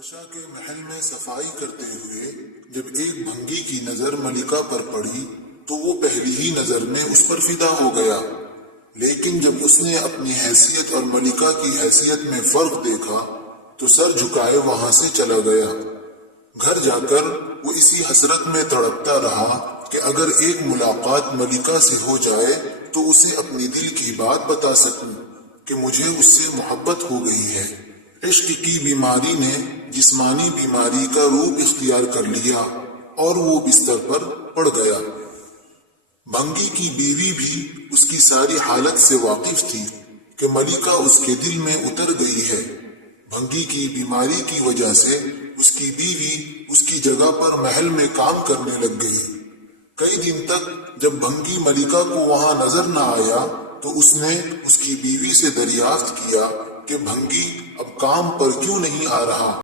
بادشاہ کے محل میں صفائی کرتے ہوئے جب ایک بھنگی کی نظر ملکہ پر پڑی تو وہ پہلی ہی نظر میں اس پر فدا ہو گیا، لیکن جب اس نے اپنی حیثیت اور ملکہ کی حیثیت میں فرق دیکھا تو سر جھکائے وہاں سے چلا گیا۔ گھر جا کر وہ اسی حسرت میں تڑپتا رہا کہ اگر ایک ملاقات ملکہ سے ہو جائے تو اسے اپنی دل کی بات بتا سکوں کہ مجھے اس سے محبت ہو گئی ہے۔ عشق کی بیماری نے جسمانی بیماری کا روپ اختیار کر لیا اور وہ بستر پر پڑ گیا۔ بھنگی کی بیوی بھی اس کی ساری حالت سے واقف تھی کہ ملکہ اس کے دل میں اتر گئی ہے۔ بھنگی کی بیماری کی وجہ سے اس کی بیوی اس کی جگہ پر محل میں کام کرنے لگ گئی۔ کئی دن تک جب بھنگی ملکہ کو وہاں نظر نہ آیا تو اس نے اس کی بیوی سے دریافت کیا کہ بھنگی اب کام پر کیوں نہیں آ رہا۔